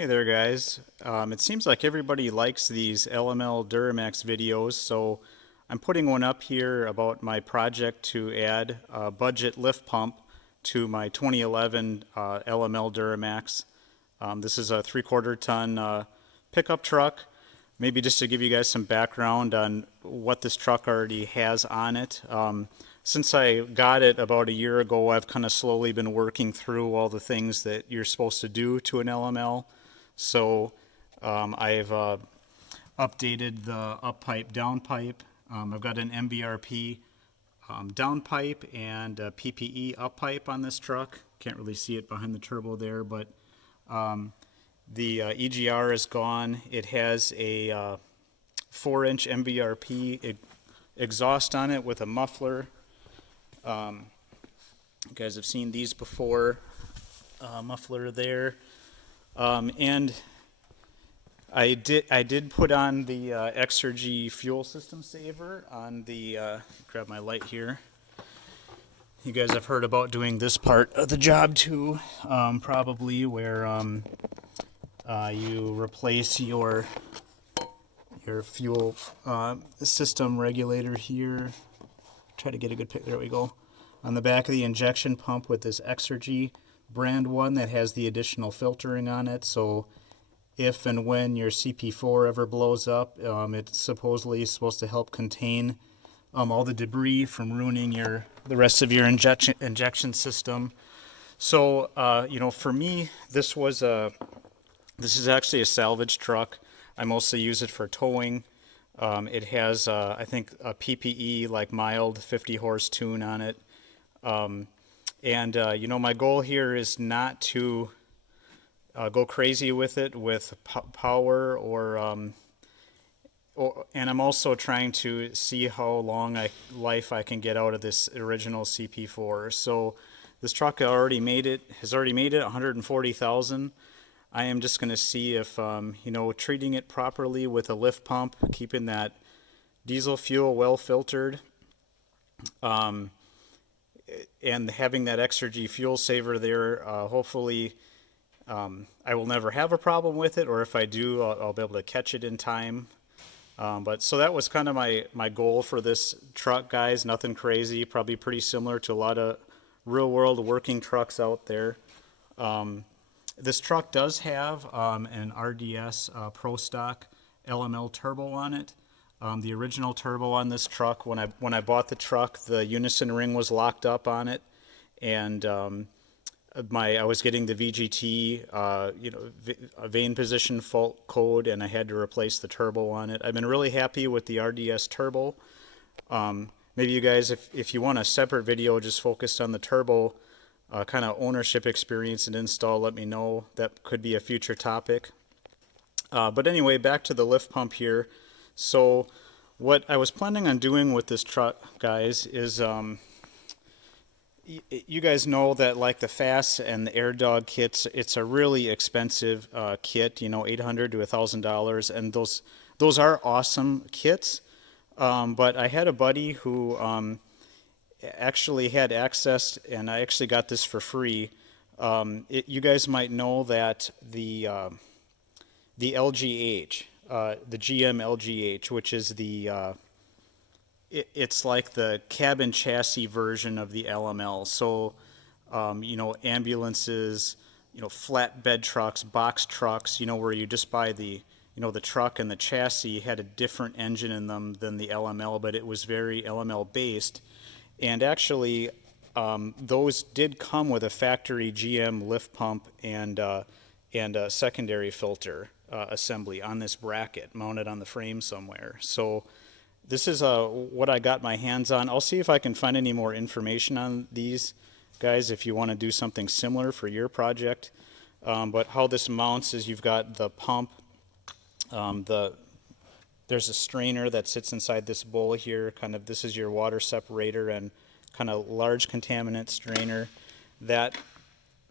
Hey there, guys. It seems like everybody likes these LML Duramax videos, so I'm putting one up here about my project to add a budget lift pump to my 2011 LML Duramax. This is a 3/4 ton pickup truck. Maybe just to give you guys some background on what this truck already has on it. Since I got it about a year ago, I've kind of slowly been working through all the things that you're supposed to do to an LML. So I've updated the up pipe, down pipe. I've got an MBRP down pipe and a PPE up pipe on this truck. Can't really see it behind the turbo there, but the EGR is gone. It has a 4-inch MBRP exhaust on it with a muffler. You guys have seen these before. Muffler there. And I did put on the Exergy fuel system saver on the, grab my light here. You guys have heard about doing this part of the job too, probably, where you replace your fuel system regulator here. Try to get a good pic. There we go. On the back of the injection pump with this Exergy brand one that has the additional filtering on it, so if and when your CP4 ever blows up, it's supposedly supposed to help contain all the debris from ruining the rest of your injection system. So for me, this is actually a salvage truck. I mostly use it for towing. It has I think a PPE, like mild 50 horse tune on it. My goal here is not to go crazy with it with power and I'm also trying to see how long life I can get out of this original CP4. So this truck has already made it 140,000. I am just going to see if treating it properly with a lift pump, keeping that diesel fuel well filtered, and having that Exergy fuel saver there, hopefully I will never have a problem with it, or if I do, I'll be able to catch it in time. So that was kind of my goal for this truck, guys. Nothing crazy, probably pretty similar to a lot of real world working trucks out there. This truck does have an RDS Pro Stock LML turbo on it. The original turbo on this truck, when I bought the truck, the unison ring was locked up on it, and I was getting the VGT, vane position fault code, and I had to replace the turbo on it. I've been really happy with the RDS turbo. Maybe you guys, if you want a separate video just focused on the turbo, kind of ownership experience and install, let me know. That could be a future topic. But anyway, back to the lift pump here. So what I was planning on doing with this truck, guys, is you guys know that like the FAST and the Air Dog kits, it's a really expensive kit, $800 to $1,000, and those are awesome kits. But I had a buddy who actually had access, and I actually got this for free. You guys might know that the LGH, the GM LGH, which is it's like the cabin chassis version of the LML. So, ambulances, flatbed trucks, box trucks, where you just buy the truck and the chassis had a different engine in them than the LML, but it was very LML based. And actually, those did come with a factory GM lift pump and a secondary filter assembly on this bracket mounted on the frame somewhere. So this is what I got my hands on. I'll see if I can find any more information on these, guys, if you want to do something similar for your project. But how this mounts is you've got the pump, there's a strainer that sits inside this bowl here. This is your water separator and kind of large contaminant strainer. That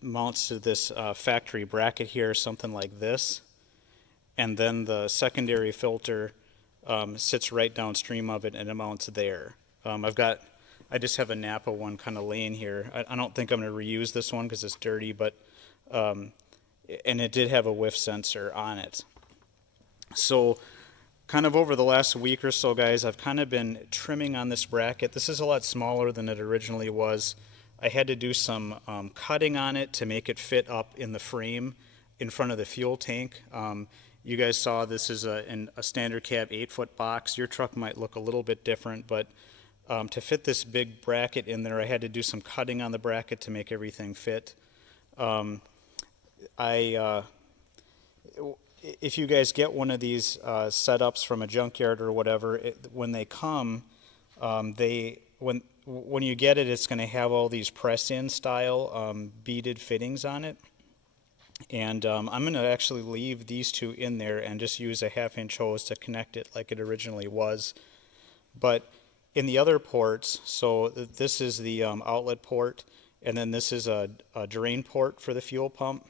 mounts to this factory bracket here, something like this. And then the secondary filter sits right downstream of it, and it mounts there. I just have a Napa one kind of laying here. I don't think I'm going to reuse this one because it's dirty, but and it did have a whiff sensor on it. So kind of over the last week or so, guys, I've kind of been trimming on this bracket. This is a lot smaller than it originally was. I had to do some cutting on it to make it fit up in the frame in front of the fuel tank. You guys saw this is a standard cab 8-foot box. Your truck might look a little bit different, but to fit this big bracket in there, I had to do some cutting on the bracket to make everything fit. If you guys get one of these setups from a junkyard or whatever, when they come, when you get it, it's going to have all these press-in style beaded fittings on it. And I'm going to actually leave these two in there and just use a 1/2-inch hose to connect it like it originally was. But in the other ports, so this is the outlet port, and then this is a drain port for the fuel pump.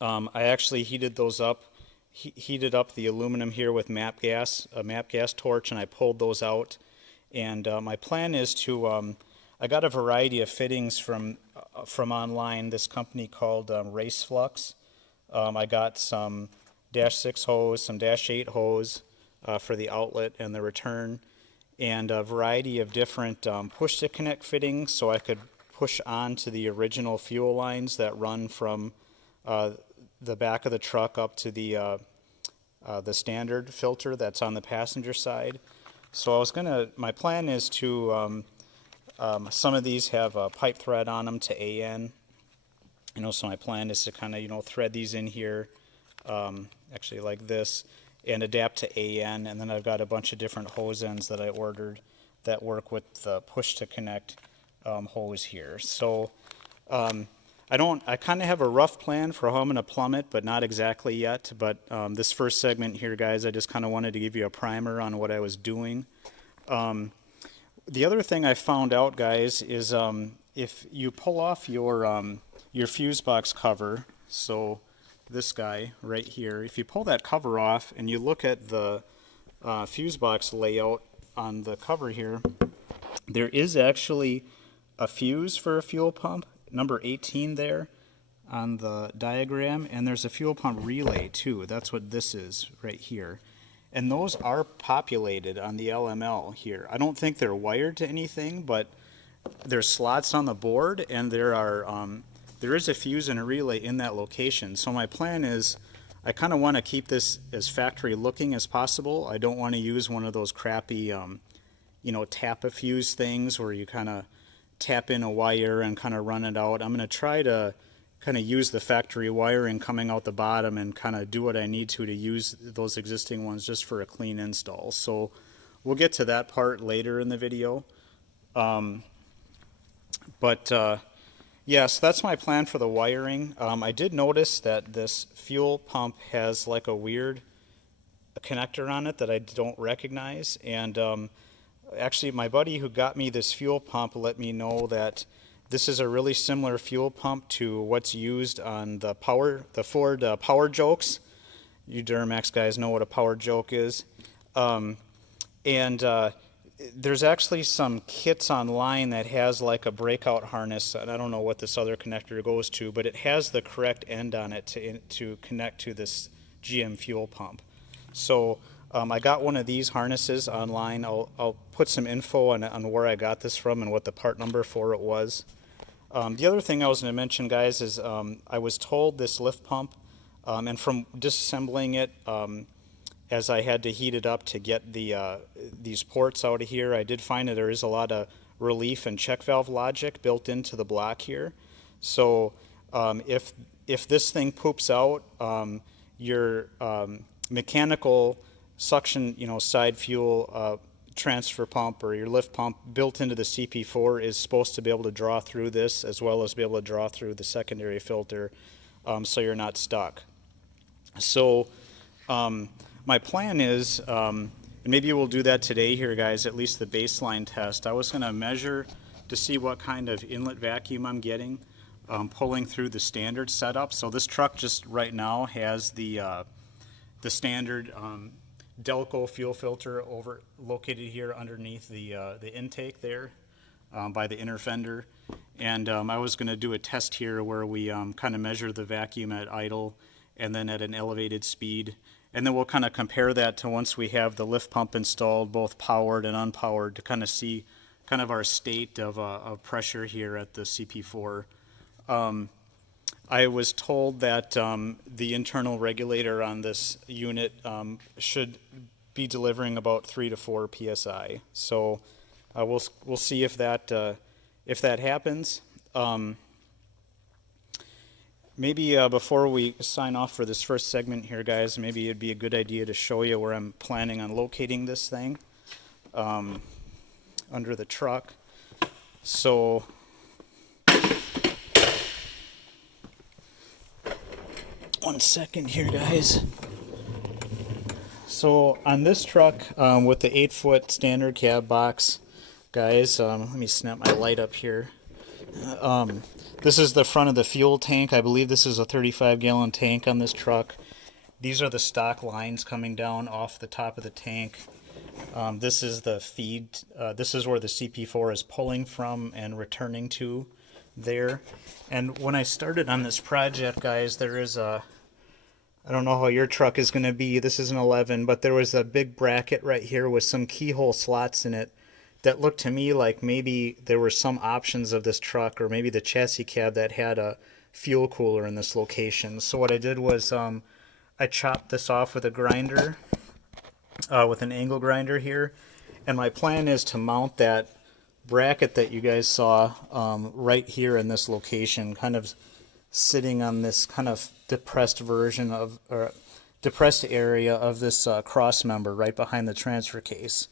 I actually heated those up, heated up the aluminum here with a MAP gas torch, and I pulled those out. And my plan is to, I got a variety of fittings from online, this company called Race Flux. I got some -6 hose, some -8 hose for the outlet and the return, and a variety of different push-to-connect fittings so I could push on to the original fuel lines that run from the back of the truck up to the standard filter that's on the passenger side. So my plan is to, some of these have a pipe thread on them to AN. So my plan is to kind of, thread these in here, actually like this, and adapt to AN. And then I've got a bunch of different hose ends that I ordered that work with the push to connect hose here. So I kind of have a rough plan for how I'm going to plumb it, but not exactly yet. But this first segment here, guys, I just kind of wanted to give you a primer on what I was doing. The other thing I found out, guys, is if you pull off your fuse box cover, so this guy right here, if you pull that cover off and you look at the fuse box layout on the cover here, there is actually a fuse for a fuel pump, number 18 there on the diagram, and there's a fuel pump relay too. That's what this is right here. And those are populated on the LML here. I don't think they're wired to anything, but there's slots on the board, and there is a fuse and a relay in that location. So my plan is I kind of want to keep this as factory looking as possible. I don't want to use one of those crappy, tap a fuse things where you kind of tap in a wire and kind of run it out. I'm going to try to kind of use the factory wiring coming out the bottom and kind of do what I need to use those existing ones just for a clean install. So we'll get to that part later in the video. Yeah, so that's my plan for the wiring. I did notice that this fuel pump has like a weird connector on it that I don't recognize. And actually, my buddy who got me this fuel pump let me know that this is a really similar fuel pump to what's used on the Ford Power Jokes. You Duramax guys know what a Power Joke is. There's actually some kits online that has like a breakout harness, and I don't know what this other connector goes to, but it has the correct end on it to connect to this GM fuel pump. So I got one of these harnesses online. I'll put some info on where I got this from and what the part number for it was. The other thing I was going to mention, guys, is I was told this lift pump, and from disassembling it, as I had to heat it up to get these ports out of here, I did find that there is a lot of relief and check valve logic built into the block here. So if this thing poops out, your mechanical suction, side fuel transfer pump or your lift pump built into the CP4 is supposed to be able to draw through this as well as be able to draw through the secondary filter, so you're not stuck. So my plan is, and maybe we'll do that today here, guys, at least the baseline test. I was going to measure to see what kind of inlet vacuum I'm getting pulling through the standard setup. So this truck just right now has the standard Delco fuel filter located here underneath the intake there. by the inner fender. And I was going to do a test here where we kind of measure the vacuum at idle and then at an elevated speed. And then we'll kind of compare that to once we have the lift pump installed, both powered and unpowered, to kind of see kind of our state of pressure here at the CP4. I was told that the internal regulator on this unit should be delivering about 3 to 4 psi. So we'll see if that happens. Maybe before we sign off for this first segment here, guys, maybe it'd be a good idea to show you where I'm planning on locating this thing under the truck. So one second here, guys. So on this truck with the 8-foot standard cab box, guys, let me snap my light up here. This is the front of the fuel tank. I believe this is a 35-gallon tank on this truck. These are the stock lines coming down off the top of the tank. This is the feed. This is where the CP4 is pulling from and returning to there. And when I started on this project, guys, there is a, I don't know how your truck is going to be. This is an 11, but there was a big bracket right here with some keyhole slots in it that looked to me like maybe there were some options of this truck, or maybe the chassis cab, that had a fuel cooler in this location. So what I did was I chopped this off with a grinder, with an angle grinder here, and my plan is to mount that bracket that you guys saw right here in this location, kind of sitting on this kind of depressed version of, or depressed area of this cross member right behind the transfer case.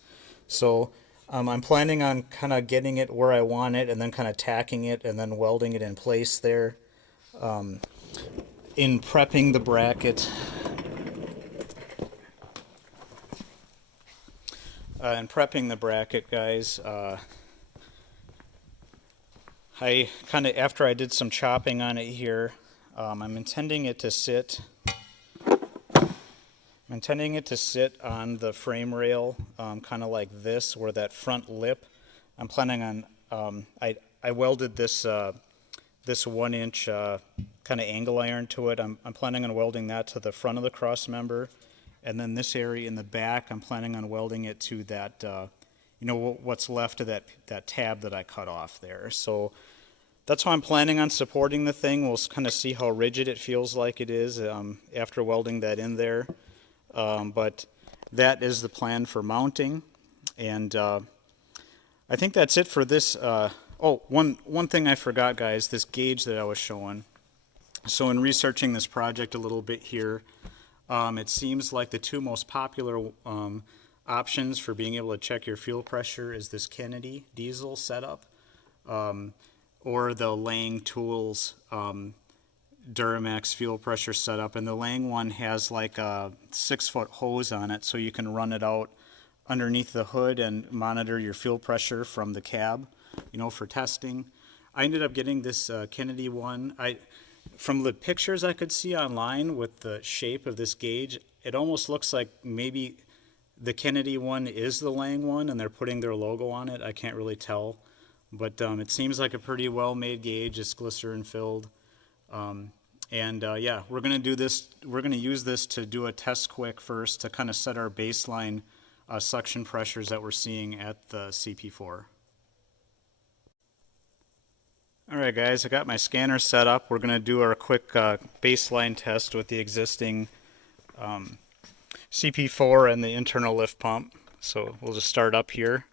So I'm planning on kind of getting it where I want it and then kind of tacking it and then welding it in place there. In prepping the bracket, guys, I kind of, after I did some chopping on it here, I'm intending it to sit on the frame rail, kind of like this, where that front lip. I'm planning on, I welded this this 1-inch kind of angle iron to it. I'm planning on welding that to the front of the cross member, and then this area in the back, I'm planning on welding it to that, you know, what's left of that tab that I cut off there. So that's how I'm planning on supporting the thing. We'll kind of see how rigid it feels like it is after welding that in there. But that is the plan for mounting. And I think that's it for this. Oh, one thing I forgot, guys, this gauge that I was showing. So in researching this project a little bit here, it seems like the two most popular options for being able to check your fuel pressure is this Kennedy diesel setup, or the Lang Tools Duramax fuel pressure setup. And the Lang one has like a 6-foot hose on it, so you can run it out underneath the hood and monitor your fuel pressure from the cab, you know, for testing. I ended up getting this Kennedy one. From the pictures I could see online with the shape of this gauge, it almost looks like maybe the Kennedy one is the Lang one and they're putting their logo on it. I can't really tell, but it seems like a pretty well-made gauge. It's glycerin filled. Yeah, we're going to do this. We're going to use this to do a test quick first to kind of set our baseline suction pressures that we're seeing at the CP4. All right, guys, I got my scanner set up. We're going to do our quick baseline test with the existing CP4 and the internal lift pump. So we'll just start up here.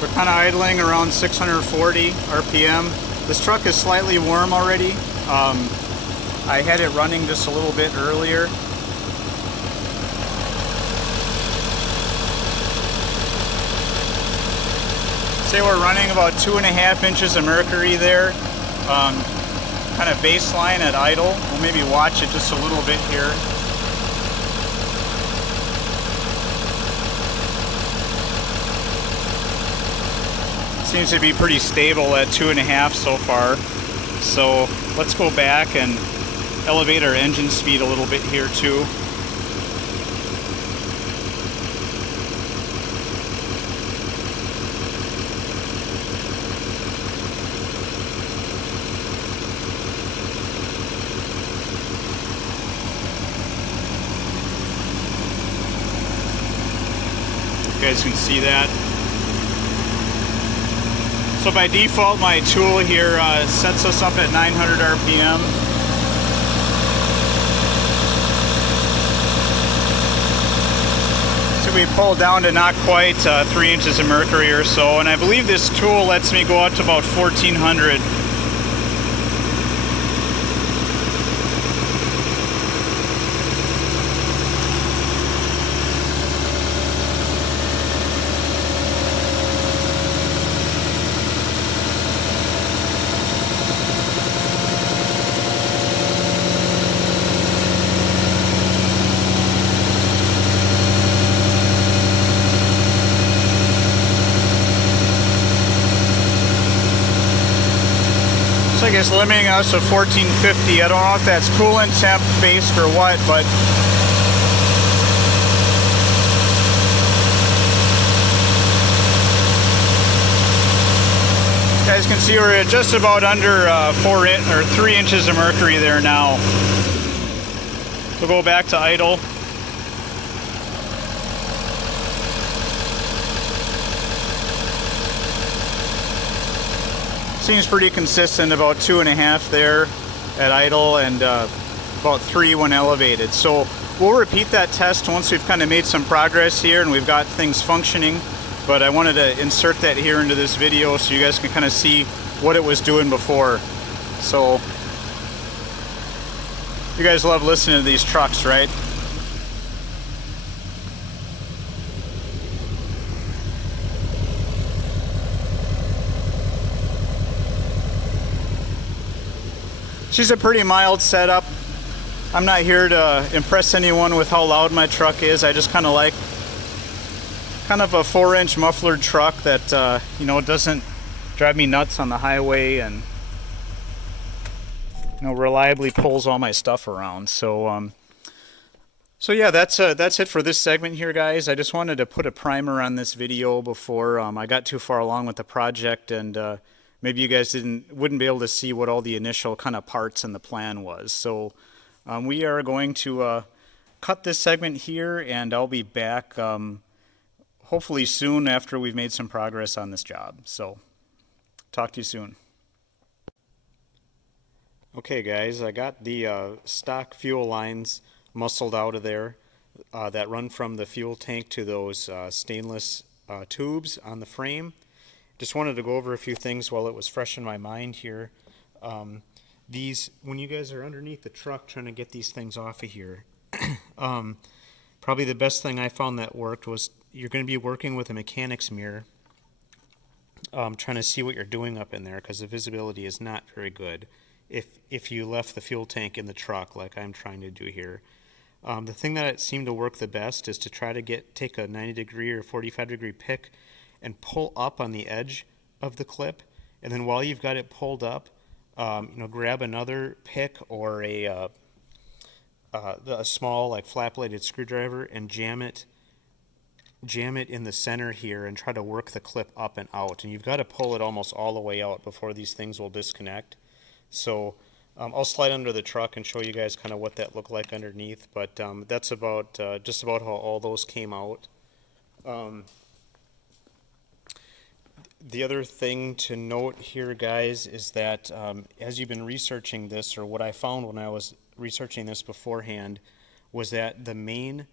We're kind of idling around 640 RPM. This truck is slightly warm already. I had it running just a little bit earlier. Say we're running about 2.5 inches of mercury there, kind of baseline at idle. We'll maybe watch it just a little bit here. Seems to be pretty stable at 2.5 so far. So Let's go back and elevate our engine speed a little bit here too. You guys can see that. So by default, my tool here sets us up at 900 RPM. So we pull down to not quite 3 inches of mercury or so, and I believe this tool lets me go out to about 1400. So I guess limiting us to 1450. I don't know if that's coolant temp based or what, but you guys can see we're at just about under 3 inches of mercury there now. We'll go back to idle. Seems pretty consistent, about 2.5 there at idle and about 3 when elevated. So we'll repeat that test once we've kind of made some progress here and we've got things functioning. But I wanted to insert that here into this video so you guys can kind of see what it was doing before. So you guys love listening to these trucks, right? She's a pretty mild setup. I'm not here to impress anyone with how loud my truck is. I just kind of like kind of a 4-inch mufflered truck that you know, doesn't drive me nuts on the highway and, you know, reliably pulls all my stuff around. So so yeah, that's it for this segment here, guys. I just wanted to put a primer on this video before I got too far along with the project, and maybe you guys wouldn't be able to see what all the initial kind of parts in the plan was. So we are going to cut this segment here, and I'll be back hopefully soon after we've made some progress on this job. So talk to you soon. Okay guys, I got the stock fuel lines muscled out of there that run from the fuel tank to those stainless tubes on the frame. Just wanted to go over a few things while it was fresh in my mind here. These, when you guys are underneath the truck trying to get these things off of here, probably the best thing I found that worked was you're going to be working with a mechanic's mirror, trying to see what you're doing up in there, because the visibility is not very good if you left the fuel tank in the truck like I'm trying to do here. The thing that it seemed to work the best is to try to take a 90-degree or 45-degree pick and pull up on the edge of the clip, and then while you've got it pulled up, you know, grab another pick or a small like flat-bladed screwdriver and jam it in the center here and try to work the clip up and out. And you've got to pull it almost all the way out before these things will disconnect. So I'll slide under the truck and show you guys kind of what that looked like underneath. But that's about just about how all those came out. The other thing to note here, guys, is that as you've been researching this, or what I found when I was researching this beforehand, was that the main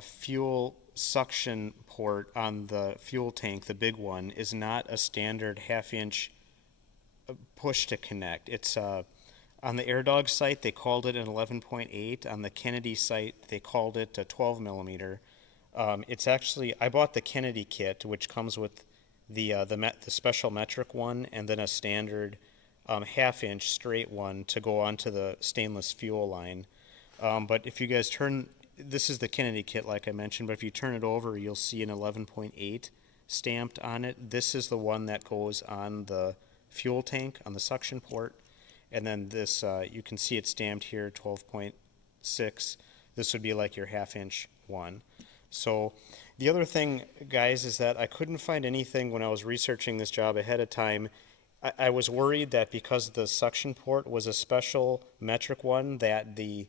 fuel suction port on the fuel tank, the big one, is not a standard 1/2-inch push to connect. It's on the AirDog site they called it an 11.8. On the Kennedy site they called it a 12 millimeter. It's actually, I bought the Kennedy kit, which comes with the special metric one and then a standard 1/2-inch straight one to go onto the stainless fuel line. But if you guys this is the Kennedy kit like I mentioned, but if you turn it over you'll see an 11.8 stamped on it. This is the one that goes on the fuel tank on the suction port, and then this, you can see it stamped here, 12.6. This would be like your half-inch one. So the other thing, guys, is that I couldn't find anything when I was researching this job ahead of time. I was worried that because the suction port was a special metric one, that the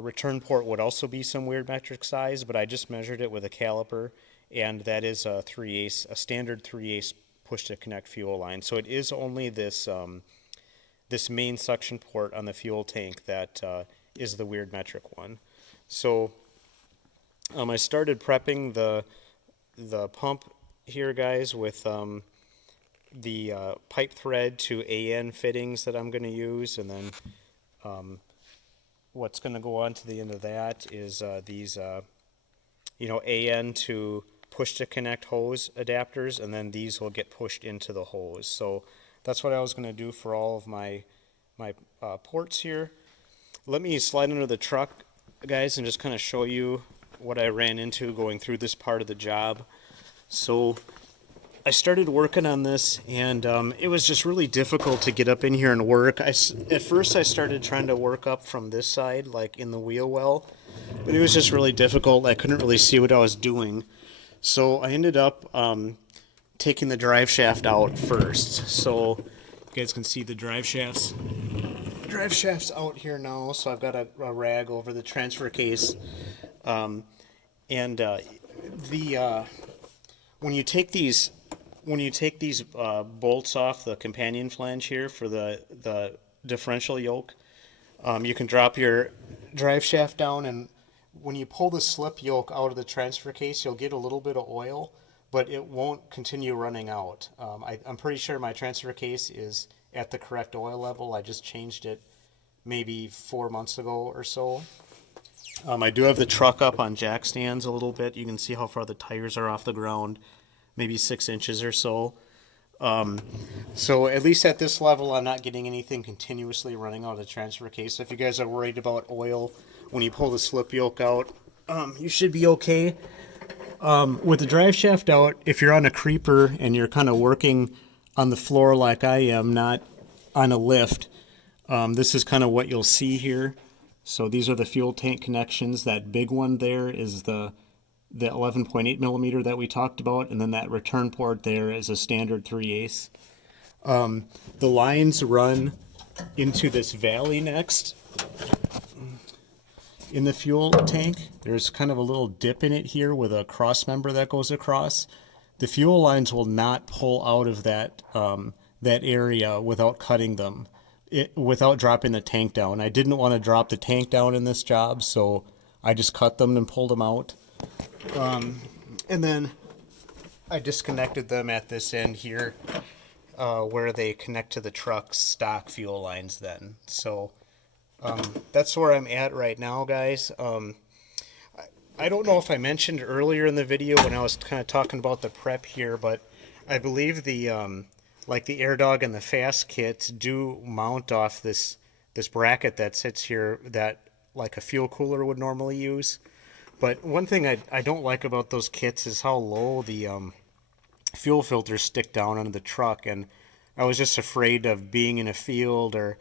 return port would also be some weird metric size, but I just measured it with a caliper, and that is a 3/8, a standard 3/8 push to connect fuel line. So it is only this this main suction port on the fuel tank that is the weird metric one. So I started prepping the pump here, guys, with the pipe thread to AN fittings that I'm going to use, and then what's going to go on to the end of that is these AN to push to connect hose adapters, and then these will get pushed into the hose. So that's what I was going to do for all of my ports here. Let me slide under the truck, guys, and just kind of show you what I ran into going through this part of the job. So I started working on this, and it was just really difficult to get up in here and work. At first I started trying to work up from this side, like in the wheel well, but it was just really difficult. I couldn't really see what I was doing. So I ended up taking the drive shaft out first. So you guys can see the drive shaft's out here now. So I've got a rag over the transfer case. When you take these bolts off the companion flange here for the differential yoke, you can drop your drive shaft down, and when you pull the slip yoke out of the transfer case, you'll get a little bit of oil, but it won't continue running out. I'm pretty sure my transfer case is at the correct oil level. I just changed it maybe 4 months ago or so. I do have the truck up on jack stands a little bit. You can see how far the tires are off the ground, maybe 6 inches or so. So at least at this level, I'm not getting anything continuously running out of the transfer case. So if you guys are worried about oil when you pull the slip yoke out, you should be okay. With the drive shaft out, if you're on a creeper and you're kind of working on the floor like I am, not on a lift, this is kind of what you'll see here. So these are the fuel tank connections. That big one there is the 11.8 millimeter that we talked about, and then that return port there is a standard 3/8. The lines run into this valley next in the fuel tank. There's kind of a little dip in it here with a cross member that goes across. The fuel lines will not pull out of that area without cutting them, without dropping the tank down. I didn't want to drop the tank down in this job, so I just cut them and pulled them out. And then I disconnected them at this end here, where they connect to the truck's stock fuel lines then. So that's where I'm at right now, guys. I don't know if I mentioned earlier in the video when I was kind of talking about the prep here, but I believe the like the AirDog and the Fast kits do mount off this bracket that sits here that like a fuel cooler would normally use. But one thing I don't like about those kits is how low the fuel filters stick down onto the truck, and I was just afraid of being in a field or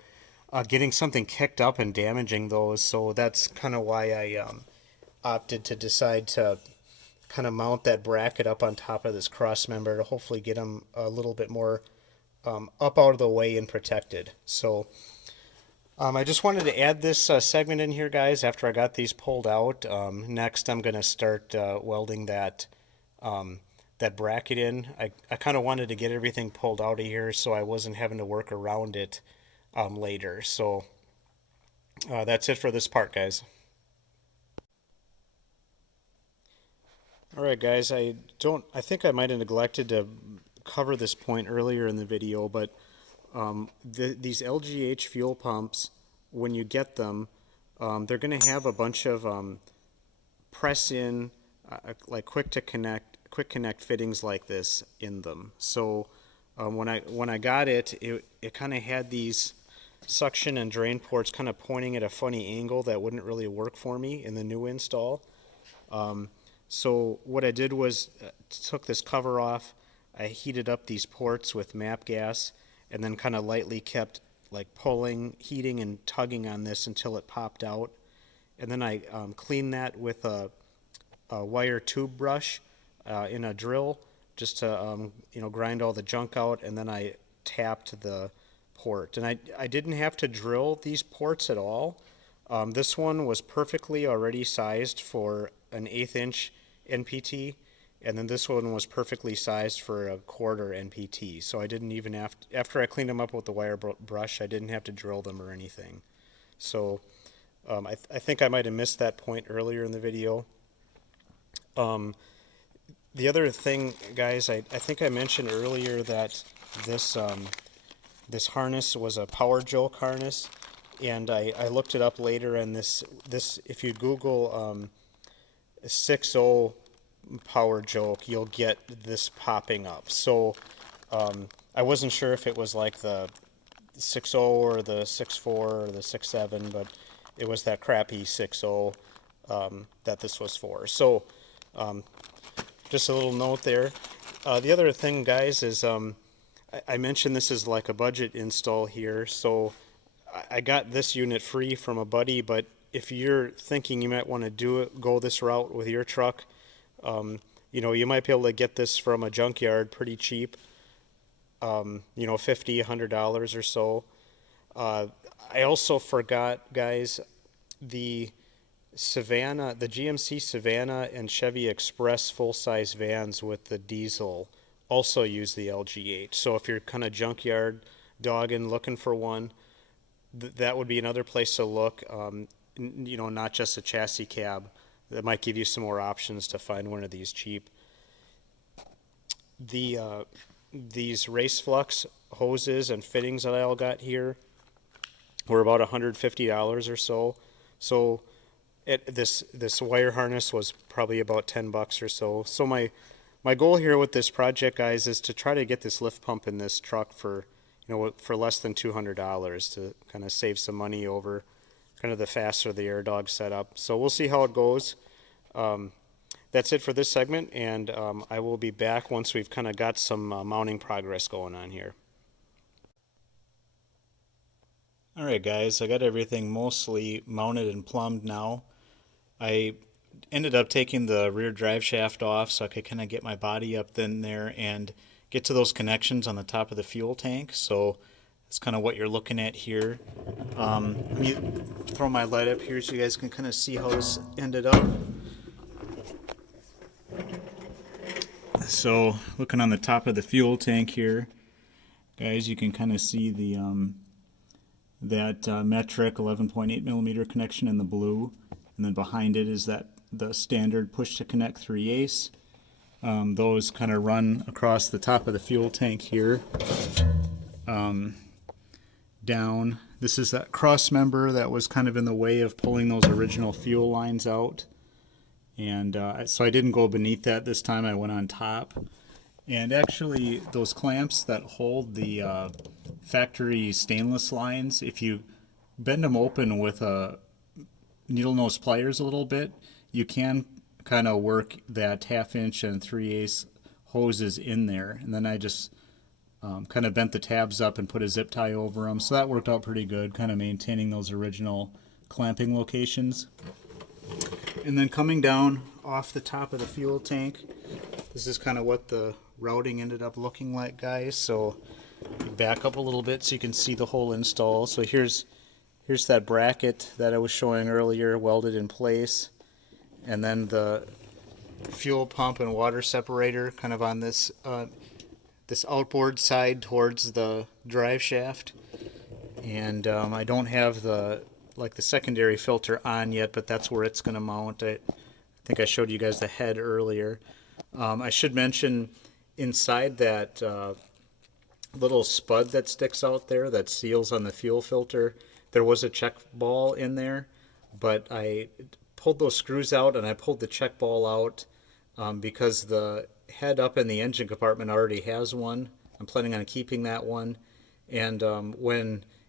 getting something kicked up and damaging those. So that's kind of why I opted to decide to kind of mount that bracket up on top of this cross member to hopefully get them a little bit more up out of the way and protected. So I just wanted to add this segment in here, guys, after I got these pulled out. Next, I'm going to start welding that bracket in. I kind of wanted to get everything pulled out of here so I wasn't having to work around it later. So that's it for this part, guys. All right, guys, I think I might have neglected to cover this point earlier in the video, but these LGH fuel pumps, when you get them, they're going to have a bunch of press-in, like quick connect fittings like this in them. So when I got it, it kind of had these suction and drain ports kind of pointing at a funny angle that wouldn't really work for me in the new install. So what I did was took this cover off, I heated up these ports with MAP gas, and then kind of lightly kept like pulling, heating, and tugging on this until it popped out. And then I cleaned that with a wire tube brush in a drill just to grind all the junk out. And then I tapped the port. And I didn't have to drill these ports at all. This one was perfectly already sized for an 1/8 inch NPT, and then this one was perfectly sized for a 1/4 NPT. So I didn't even have to, after I cleaned them up with the wire brush, I didn't have to drill them or anything. So I think I might have missed that point earlier in the video. The other thing, guys, I think I mentioned earlier that this this harness was a power joke harness, and I looked it up later, and this if you Google 6.0 power joke, you'll get this popping up. So I wasn't sure if it was like the 6.0 or the 6.4 or the 6.7, but it was that crappy 6.0 that this was for. So just a little note there. The other thing, guys, is I mentioned this is like a budget install here. So I got this unit free from a buddy, but if you're thinking you might want to go this route with your truck, you might be able to get this from a junkyard pretty cheap, $50, $100 or so. I also forgot, guys, the GMC Savannah and Chevy Express full-size vans with the diesel also use the LGH. So if you're kind of junkyard dogging looking for one, that would be another place to look. Not just a chassis cab. That might give you some more options to find one of these cheap. These race flux hoses and fittings that I all got here were about $150 or so. So this wire harness was probably about $10 or so. So my goal here with this project, guys, is to try to get this lift pump in this truck for less than $200 to kind of save some money over kind of the faster the air dog setup. So we'll see how it goes. That's it for this segment, and I will be back once we've kind of got some mounting progress going on here. Alright guys, I got everything mostly mounted and plumbed now. I ended up taking the rear drive shaft off so I could kind of get my body up in there and get to those connections on the top of the fuel tank. So that's kind of what you're looking at here. Let me throw my light up here so you guys can kind of see how this ended up. So looking on the top of the fuel tank here, guys, you can kind of see the that metric 11.8 millimeter connection in the blue, and then behind it is the standard push to connect 3/8. Those kind of run across the top of the fuel tank here. Down. This is that cross member that was kind of in the way of pulling those original fuel lines out. And so I didn't go beneath that this time, I went on top. And actually those clamps that hold the factory stainless lines, if you bend them open with a needle nose pliers a little bit, you can kind of work that 1/2 inch and 3/8 hoses in there. And then I just kind of bent the tabs up and put a zip tie over them. So that worked out pretty good, kind of maintaining those original clamping locations. And then coming down off the top of the fuel tank, this is kind of what the routing ended up looking like, guys. So back up a little bit so you can see the whole install. So here's that bracket that I was showing earlier, welded in place, and then the fuel pump and water separator kind of on this this outboard side towards the drive shaft. And I don't have the secondary filter on yet, but that's where it's going to mount. I think I showed you guys the head earlier. I should mention inside that little spud that sticks out there that seals on the fuel filter, there was a check ball in there, but I pulled those screws out and I pulled the check ball out because the head up in the engine compartment already has one. I'm planning on keeping that one. And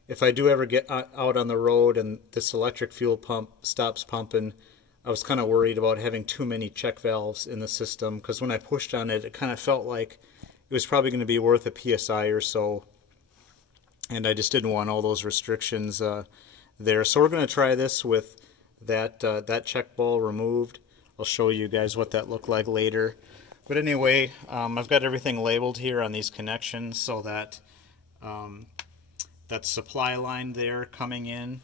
if I do ever get out on the road and this electric fuel pump stops pumping, I was kind of worried about having too many check valves in the system, because when I pushed on it, it kind of felt like it was probably going to be worth a PSI or so. and I just didn't want all those restrictions there. So we're going to try this with that check ball removed. I'll show you guys what that looked like later. But anyway, I've got everything labeled here on these connections so that that supply line there coming in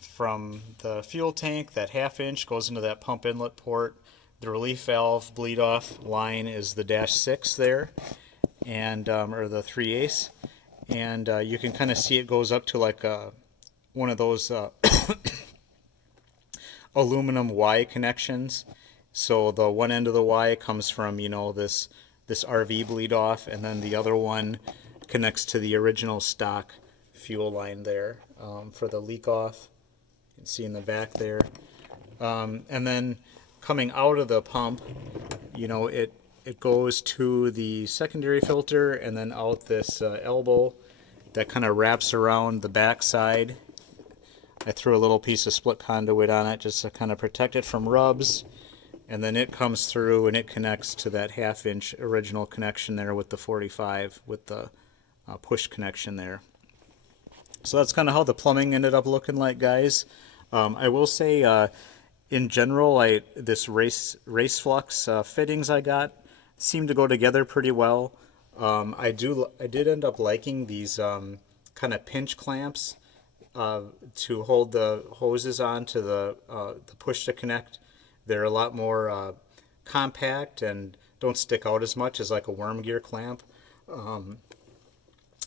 from the fuel tank, that half-inch goes into that pump inlet port. The relief valve bleed off line is the -6 there, and or the 3/8, and you can kind of see it goes up to like one of those aluminum Y connections. So the one end of the Y comes from, you know, this RV bleed off, and then the other one connects to the original stock fuel line there for the leak off. You can see in the back there. And then coming out of the pump, you know, it goes to the secondary filter and then out this elbow that kind of wraps around the back side. I threw a little piece of split conduit on it just to kind of protect it from rubs. And then it comes through and it connects to that half-inch original connection there with the 45 with the push connection there. So that's kind of how the plumbing ended up looking like, guys. I will say, in general, this race flux fittings I got seem to go together pretty well. I did end up liking these kind of pinch clamps to hold the hoses on to the push to connect. They're a lot more compact and don't stick out as much as like a worm gear clamp.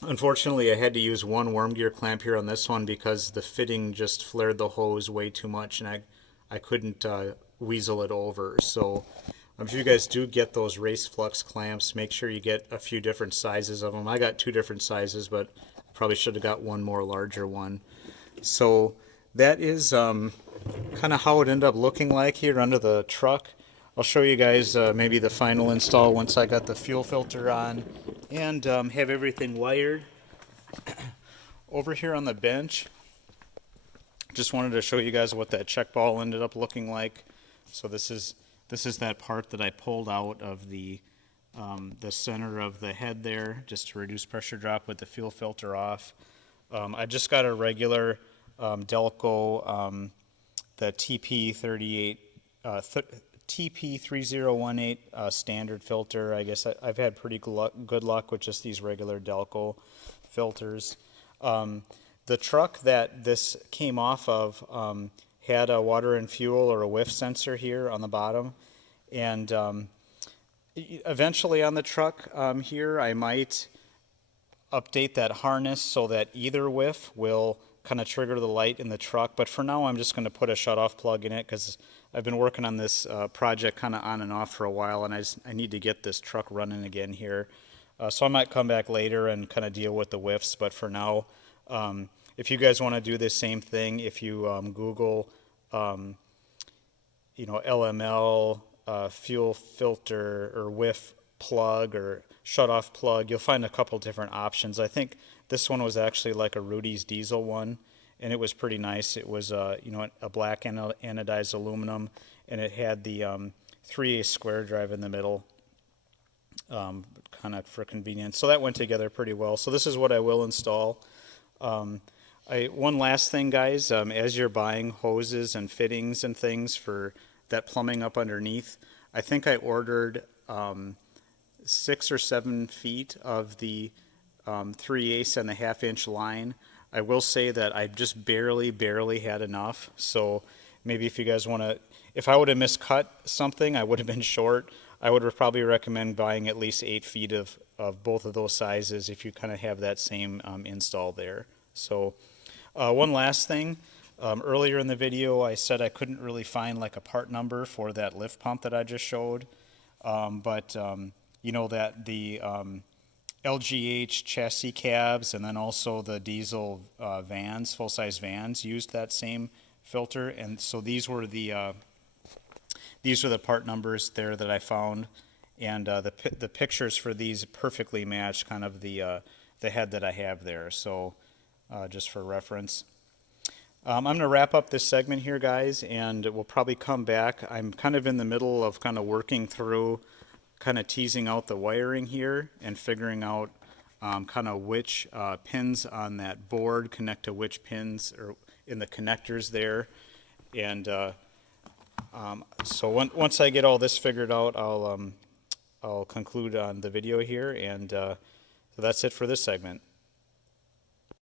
Unfortunately, I had to use one worm gear clamp here on this one because the fitting just flared the hose way too much, and I couldn't weasel it over. So if you guys do get those race flux clamps, make sure you get a few different sizes of them. I got 2 different sizes, but I probably should have got one more larger one. So that is kind of how it ended up looking like here under the truck. I'll show you guys maybe the final install once I got the fuel filter on and have everything wired. Over here on the bench, just wanted to show you guys what that check ball ended up looking like. So this is that part that I pulled out of the center of the head there just to reduce pressure drop with the fuel filter off. I just got a regular Delco, the TP3018 standard filter. I guess I've had pretty good luck with just these regular Delco filters. The truck that this came off of had a water and fuel or a whiff sensor here on the bottom, and eventually on the truck here I might update that harness so that either whiff will kind of trigger the light in the truck, but for now I'm just going to put a shutoff plug in it because I've been working on this project kind of on and off for a while, and I need to get this truck running again here. So I might come back later and kind of deal with the whiffs, but for now, if you guys want to do the same thing, if you Google, you know, LML, fuel filter or whiff plug or shutoff plug, you'll find a couple different options. I think this one was actually like a Rudy's diesel one, and it was pretty nice. It was you know, a black anodized aluminum, and it had the 3/8 square drive in the middle, kind of for convenience. So that went together pretty well. So this is what I will install. One last thing, guys, as you're buying hoses and fittings and things for that plumbing up underneath, I think I ordered 6 or 7 feet of the 3/8 and the half-inch line. I will say that I just barely had enough. So maybe if you guys want to, if I would have miscut something, I would have been short. I would probably recommend buying at least 8 feet of both of those sizes if you kind of have that same install there. So one last thing, earlier in the video I said I couldn't really find like a part number for that lift pump that I just showed, but you know that the LGH chassis cabs and then also the diesel vans, full-size vans, used that same filter, and so these were the part numbers there that I found, and the pictures for these perfectly match kind of the head that I have there. So just for reference. I'm going to wrap up this segment here, guys, and we'll probably come back. I'm kind of in the middle of kind of working through, kind of teasing out the wiring here and figuring out kind of which pins on that board connect to which pins or in the connectors there. And so once I get all this figured out, I'll conclude on the video here, and so that's it for this segment.